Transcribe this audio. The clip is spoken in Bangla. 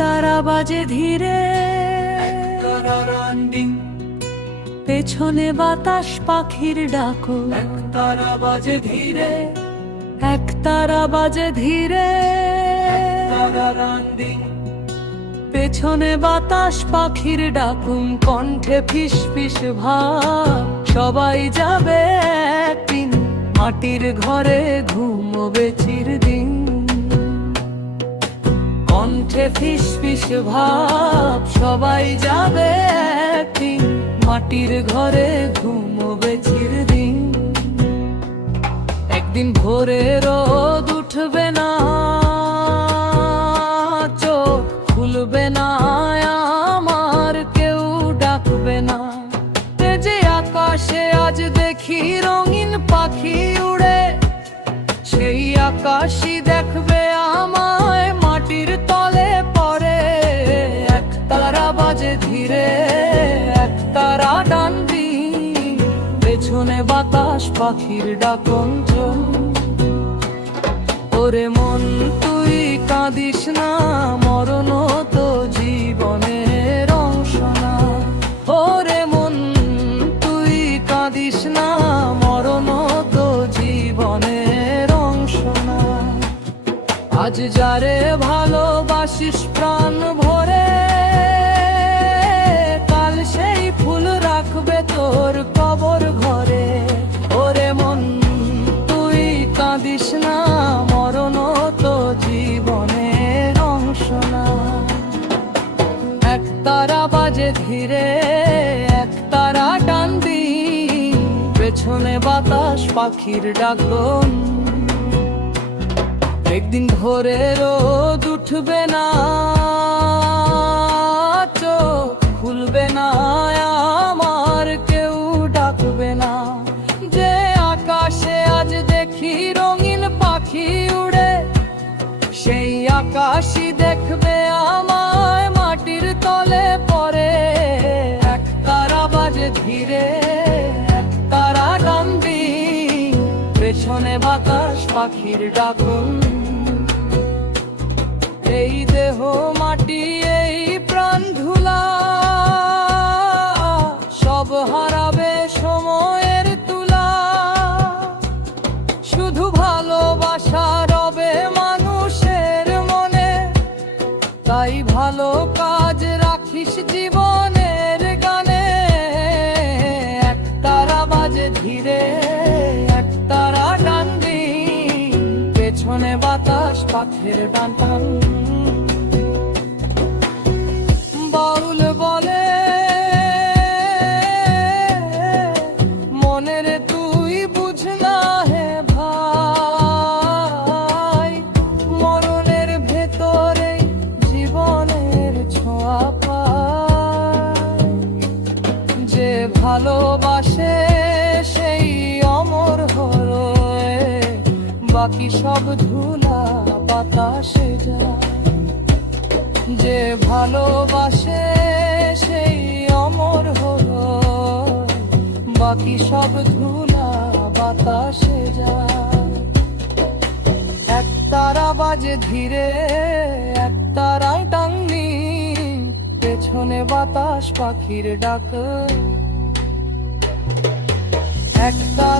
তারা বাজে ধীরে পেছনে বাতাস পাখির ডাকো। তারা বাজে ধীরে। এক তারা বাজে ধীরে পেছনে বাতাস পাখির ডাকুম কণ্ঠে ফিস ফিস ভাব। সবাই যাবে একদিন। মাটির ঘরে ঘুমোবে চিরদিন। কণ্ঠে ফিস ভাব, সবাই যাবে একদিন। মাটির ঘরে ঘুমোবে চিরদিন। একদিন ভোরে রোদ উঠবে না, চোখ খুলবে না, আমার কেউ ডাকবে না। যে আকাশে আজ দেখি রঙিন পাখি উড়ে, সেই আকাশই দেখবে পেছনে বাতাস পাখির ডাকঞ্জন ওরে মন, তুই কাঁদিস না মরণ তো জীবনের অংশ না। ওরে মন, তুই কাঁদিস না মরণ তো জীবনের অংশ না। আজ যারে ভালোবাসিস প্রাণ তারা বাজে ধীরে, এক তারা টান্দি পেছনে বাতাস পাখির ডাকন একদিন ভোরে রোদ উঠবে না, চোখ খুলবে না, আমার কেউ ডাকবে না। যে আকাশে আজ দেখি রঙিন পাখি উড়ে, সেই আকাশই বাতাস পাখির ডাকুন। এই দেহ মাটি, এই প্রাণ ধুলা। সব হারাবে সময়ের তুলা। শুধু ভালোবাসা রবে মানুষের মনে। তাই ভালো কাজ রাখিস জীবনের গানে। এক তারা বাজে ধীরে। বাতাস, পাখির ডান টান বাউল বলে, মনের তুই বুঝ না হে ভাই, মরণের ভেতরে জীবনের ছোঁয়া পায় যে ভালোবাসে বাকি সব ধুলা বাতাসে যায়। যে ভালোবাসে সেই অমর হলো। বাকি সব ধুলা বাতাসে যায়। এক তারা বাজে ধীরে, এক তারাই টাঙ্গি পেছনে বাতাস পাখির ডাক। এক তারা বাজে ধীরে